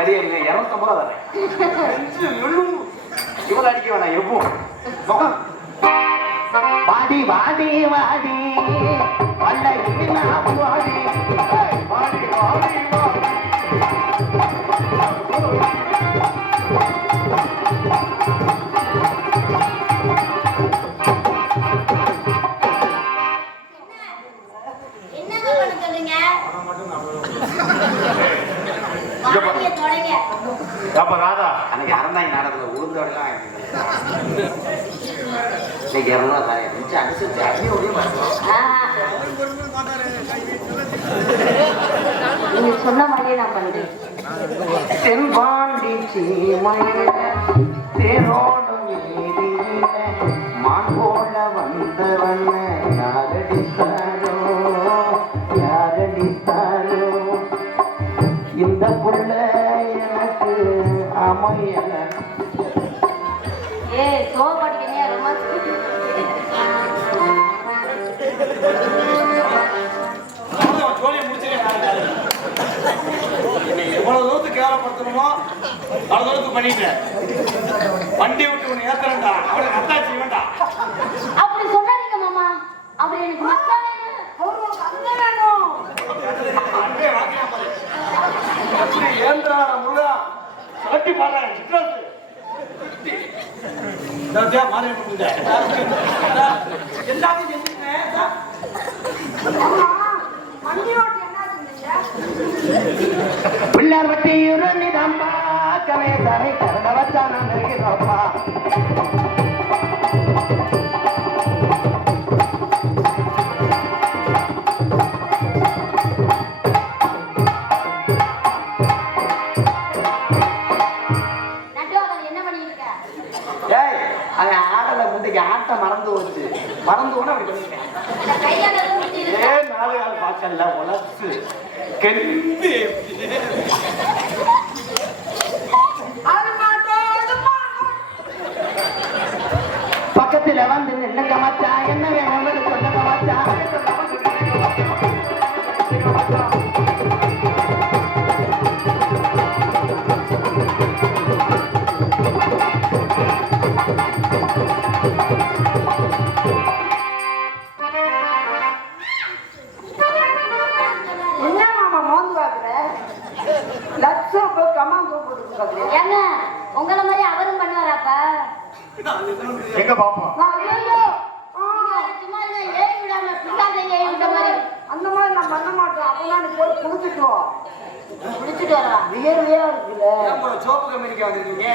அடி அடிங்க இரநூத்தம்பது ரூபா தரேன். இவ்வளவு அடிக்க வேணாம் எப்பவும் வாடி வாடி வாடி. வாடி இரநூறுவா தரேன் மிச்சம் ஒரே நீங்க சொன்ன மாதிரியே நான் பண்றேன் தென்பாண்டி சீமையில தேரோடும் வீதியில மான் போல வந்தவன் யாரடித்தாரோ யாரடித்தாரோ இந்த புள்ள எனக்கு அமையல அவ்வளவு தூரத்துக்கு பண்ணிட்டேன். வண்டி விட்டு உன்னை ஏத்துறேன்டா. அவனுக்கு அத்தாச்சி வேண்டா அப்படி சொல்லாதீங்க மாமா. அவர் எனக்கு வேணும் வாங்கினா பாரு. எப்படி ஏந்திரா முருகா. கட்டி பாடுறாங்க மாறி எல்லாத்தையும் செஞ்சுட்டேன் பிள்ளார் வட்டி நிதம்பா கலை தரை கரட வச்சான நெருங்கினப்பா நட்டுவாங்க என்ன பண்ணிட்டு இருக்க? ஏய் அவன் ஆடல முந்தைக்கு ஆட்டம் மறந்து போனா அப்படி பண்ணிட்டேன் இந்த கையால ஊத்தி இருக்கு. ஏ நாலு கால் பாய்ச்சல்ல உலச்சு கெந்து பக்கத்துல வந்து நின்னுங்க மச்சான் என்ன வேணும்னு சொல்லுங்க மச்சான் ஏங்க உங்கள மாதிரி அவரும் பண்ணுவாராப்பா? எங்க பாப்போம் சும்மா ஏறி விடாம ஏறி விட்ட மாதிரி. அந்த மாதிரி நான் பண்ண மாட்டேன் அப்பெல்லாம் நீ போய் குடிச்சிட்டுவோம் முடிச்சுட்டு வரலாம் வியர்வையா இருக்குல்ல சோப்பு கம்பெனிக்கு வந்திருக்கீங்க?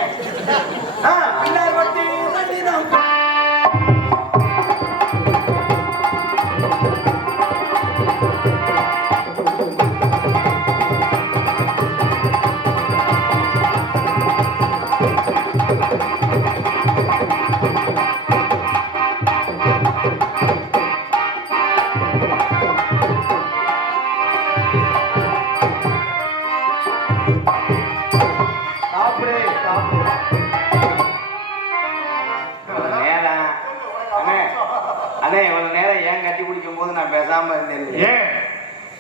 பேசாம இருந்தேன் ஏன்?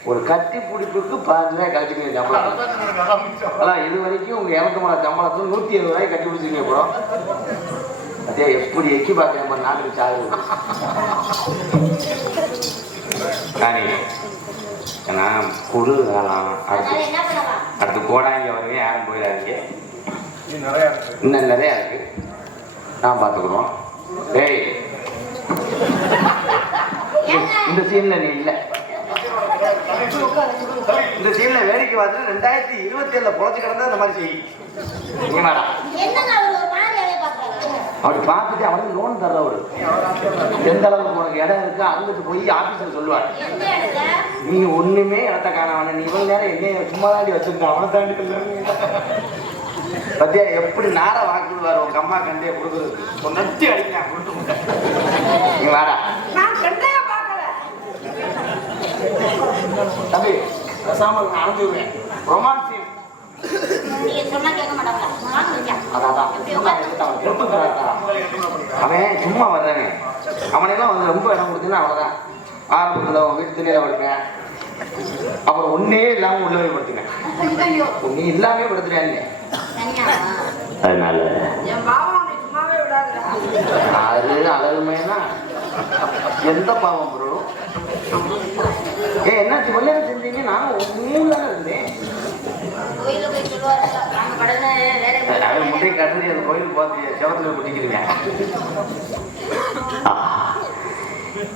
ஒரு கட்டி பிடிப்புக்கு பாஞ்சு ரூபாய் கழிச்சுக்கீங்க சம்பளம். இது வரைக்கும் உங்க இறக்க போன சம்பளத்துக்கு நூத்தி இருபது ரூபாய் கட்டி பிடிச்சிருக்கீங்க ப்ரோ. அதே எப்படி எக்கி பார்க்க நம்ம நாட்டுக்கு சாகு நான் குழு காலம். அடுத்து அடுத்து கோடாங்க வருங்க யாரும் போயிடாதீங்க. நீ நிறைய இருக்கு. இன்னும் நிறையா இருக்கு. நான் பார்த்துக்குறோம். ஏய் இந்த சீன்ல நீ இல்ல. இந்த சீன்ல வேடிக்கை பார்த்துட்டு ரெண்டாயிரத்தி இருபத்தி ஏழுல பொழைச்சு கிடந்தா இந்த மாதிரி செய்யும் அவர் அப்படி பார்த்துட்டு அவனுக்கு லோன் தர்றவரு எந்த அளவுக்கு உனக்கு இடம் இருக்கு அங்கிட்டு போய் ஆபீஸ்ல சொல்லுவார். நீ ஒண்ணுமே இடத்த காணவன நீ இவ்வளவு நேரம் என்னைய சும்மா தாண்டி வச்சிருக்க அவனை தாண்டி பத்தியா எப்படி நார வாக்குவார் உங்க அம்மா கண்டே கொடுக்குறது நட்டி அடிக்கலாம் கொடுத்து முட்டை நீ வாடா. தம்பி பேசாம அணைஞ்சுடுவேன் ரொமான்ஸ் சீன் அவன் சும்மா வர்றானே? அவனெல்லாம் வந்து ரொம்ப இடம் கொடுத்தீங்கன்னா அவ்வளோதான் ஆரம்பத்தில் உன் வீட்டு தெரியல கொடுப்பேன் அப்புறம் ஒன்னே இல்லாம உள்ள போய் படுத்துங்க. ஒன்னே இல்லாமே படுத்துறாங்க அதனால. அவனை அது அழகுமேனா எந்த பாவம் ப்ரோ? ஏ என்னாச்சு? வெள்ளையா செஞ்சீங்க நான் மூணு தானே இருந்தேன். முட்டை கட்டி அந்த கோயில் பார்த்து செவத்துல குட்டிக்கிறீங்க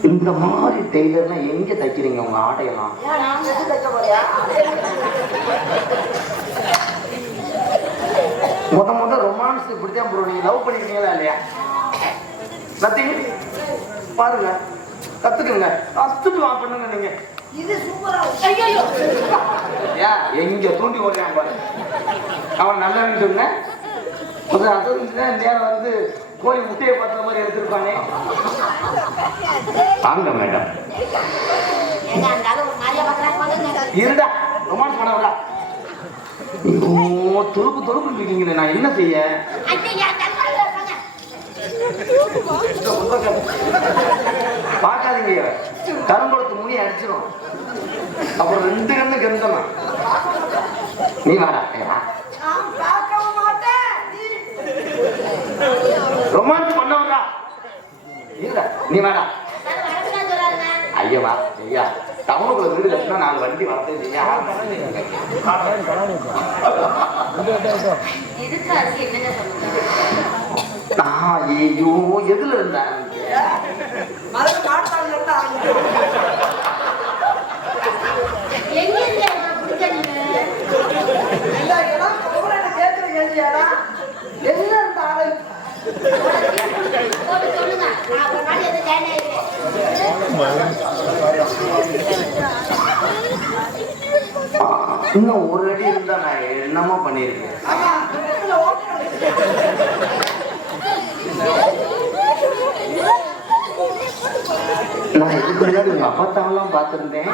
இந்த மாதிரி டெய்லர்லாம் எங்க தைக்கிறீங்க உங்க ஆடையெல்லாம்? முத முத ரொமான்ஸ் இப்படித்தான் ப்ரோ நீங்க லவ் பண்ணிக்கிறீங்களா இல்லையா? நத்திங் பாருங்க. கத்துக்குங்க. கத்துட்டு வா பண்ணுங்க நீங்க. இது சூப்பரா ஐயோ ஏன் எங்க தூண்டி ஓடுறான் பாரு. அவன் நல்லவன் சொன்னேன் முதல்ல அது நேரம் வந்து கோழி முட்டையை பார்த்த மாதிரி எடுத்திருப்பானே. வாங்க மேடம். இருடா ரொமான்ஸ் பண்ண ஐயோ துருப்பு துருப்பு இருக்கீங்களே நான் என்ன செய்ய? பார்க்காதீங்க அடிச்சிடும் அப்புறம் ரெண்டு கண்ணு கந்தனா நீ வாடா ரொமான்ஸ் பண்ண வரா இல்ல நீ வேடா சொல்றாருங்க ஐயா டவுனுக்குள்ள வீடு கட்டினா நாலு வண்டி வளர்த்து செய்ய ஐயோ எதுல இருந்தா மதுரை மாட்டாங்க இருந்தா எங்க இருந்து எனக்கு பிடிக்காதீங்க இந்த இடம் கவலை கேட்கிற கேள்வியாடா என்ன இருந்த ஆளு போட்டு சொல்லுங்க நான் ஒரு நாள் எது ஜாயின் ஆயிருக்கேன் இன்னும் ஒரு அடி இருந்தா நான் என்னமோ பண்ணிருக்கேன் நான் இதுக்கு முன்னாடி உங்க அப்பத்தாவெல்லாம் பார்த்திருந்தேன்.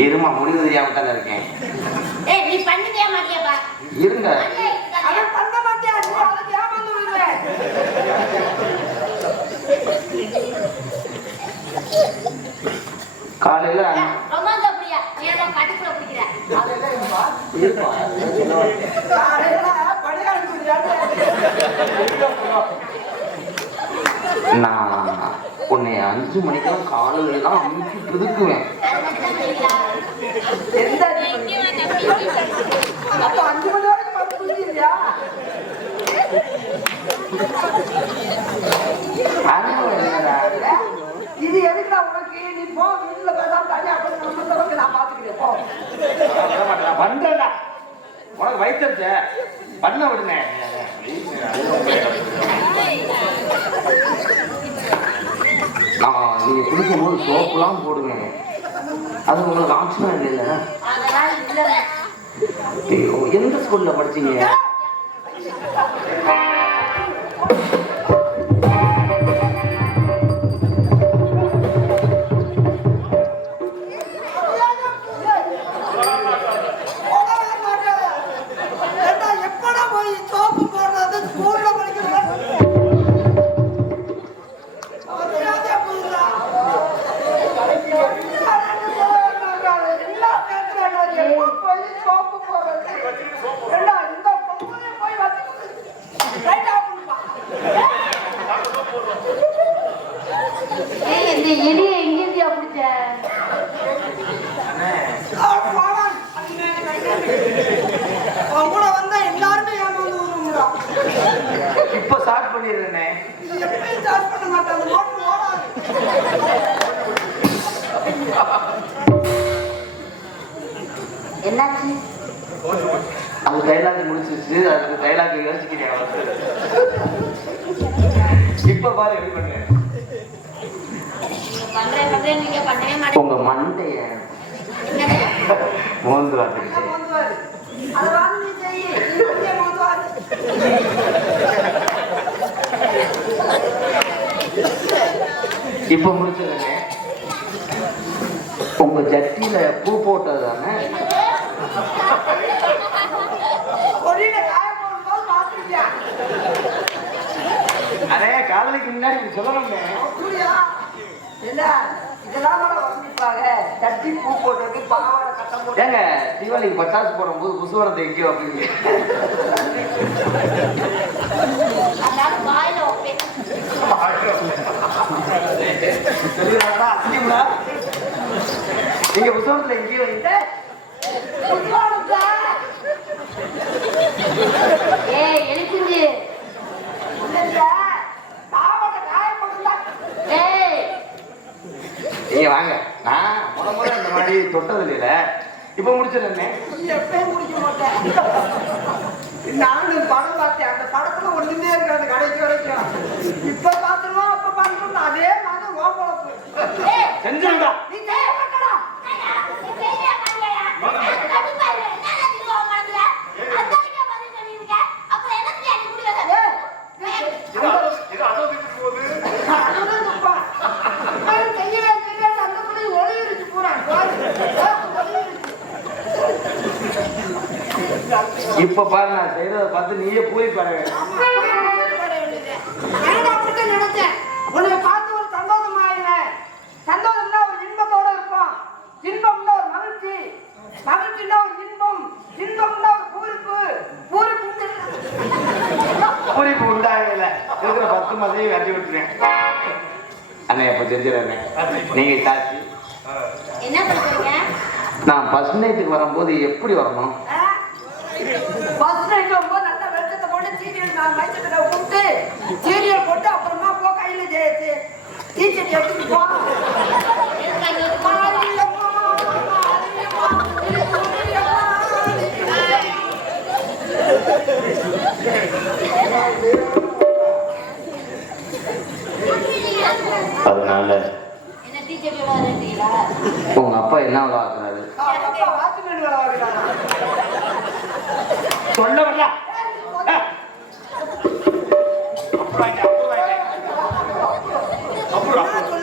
இருமா முடிவு தெரியாம தானே இருக்கேன். ஏய் நீ பண்ணிக்கவே மாட்டியாப்பா. இருங்க. அவன் பண்ண மாட்டியா நீ அதுக்கு ஏமாந்து விடுவேன் காலையில அண்ணா- ரொமான்ஸ் அப்படியா நீ ஏதோ கட்டுக்குள்ள பிடிக்கிற. இருப்பா காலையில பணியாளி குடிச்சாட்டு நான் உன்னை அஞ்சு மணிக்கெல்லாம் காலையில எல்லாம் அமுக்கி பிதுக்குவேன் எந்த அப்ப அஞ்சு மணி வரைக்கும் பத்து குடிச்சிருக்கியா இது எதுக்குடா உனக்கு நீ போ வீட்டுல பேசாம நம்ம நான் பாத்துக்கிறேன் போ பண்றேன்டா. உனக்கு பண்ண விடுங்க நான் நீங்க குளிக்கும் போது சோப்புலாம் போடுவேன் அது உங்களுக்கு ஆப்ஷனா ஐயோ எந்த ஸ்கூல்ல படிச்சீங்க? இப்ப ஸ்டார்ட் பண்ணிடுறேனே. இது பண்ண மாட்டாங்க நோட்டு ஓடாது என்னாச்சு? அது டைலாக் முடிச்சிருச்சு அதுக்கு டைலாக் யோசிக்கிறேன் இப்ப பாரு எப்படி மாட்டேங்க. உங்க மண்டைய? மோந்து. இப்ப முடிச்சதுங்க. உங்க ஜட்டியில பூ போட்டது தானே கொடியில காய போடும்போது பார்த்திருக்கியா? அதே காதலிக்கு முன்னாடி சொல்லணுங்க அப்படியா? என்ன, இதெல்லாம் வர்ணிப்பாங்க. சட்டி பூ போடுறது, பாவாடை கட்டம். ஏங்க தீபாவளிக்கு பட்டாசு போடும்போது புசுவரத்தை எங்கேயோ அப்படின்னு அதனால வாயில வைப்பேன் நீங்க புசுவரத்துல எங்கேயோ வைங்க புதுவானத்தா? ஏய். ஏய். நீங்க வாங்க. நான் முத முத இந்த மாதிரி தொட்டது இல்லையில இப்ப முடிச்சிருந்தே நீ எப்பயும் குடிக்க மாட்டேன். நானும் படம் பார்த்தேன். அந்த படத்துல ஒண்ணுமே இருக்காது கடைசி வரைக்கும். இப்ப பாத்துருவோம் அப்ப பாத்துருவோம் அதே மாதிரி ஓ பொழப்பு ஏய். செஞ்சிருந்தா நீ செய்ய மாட்டடா ஐயா, நீ செய்யலையா, பண்ணலையா? கடுப்பா இருக்கு. என்னடா இது உன் மனசுல? அத்தானிக்கா பதில் சொல்லியிருக்க. அப்புறம் என்னத்துக்கு அன்னைக்கு குடிக்காத? ஏய், இது அதோ- இது அதோ திட்டு போகுது. அதுதான் தப்பா. அவன் செய்யவே செய்யவே அந்த பிள்ளை ஒளியிருச்சு பூரா. பாரு. ஒளியிருச்சு. இப்ப பாரு நான் செய்யறத பார்த்து நீயே போய் பாரு. உன்னை பார்த்து ஒரு சந்தோஷம் ஆயினேன். சந்தோஷம்னா ஒரு இன்பத்தோட இருப்போம். இன்பம்னா ஒரு மகிழ்ச்சி. மகிழ்ச்சின்னா ஒரு இன்பம். இன்பம்னா ஒரு பூரிப்பு. பூரிப்பு குறிப்பு உண்டாகல இருக்கிற பத்து மதையும் கட்டி விட்டுறேன் அண்ணே இப்ப செஞ்சிடறேன் நீங்க சாட்சி என்ன பண்றீங்க நான் ஃபர்ஸ்ட் நைட்டுக்கு வரும்போது எப்படி வரணும் பஸ் நைட் வரும்போது நல்லா சீரியல் நான் மைசத்துல கூப்பிட்டு சீரியல் போட்டு அப்புறமா போ கையில ஜெயிச்சு டீச்சர் எடுத்துட்டு போ. அதனால உங்க அப்பா என்ன விளாக்குறாரு அப்பா అప్పుడు ఆయన అప్పుడు ఆయన అప్పుడు అప్పుడు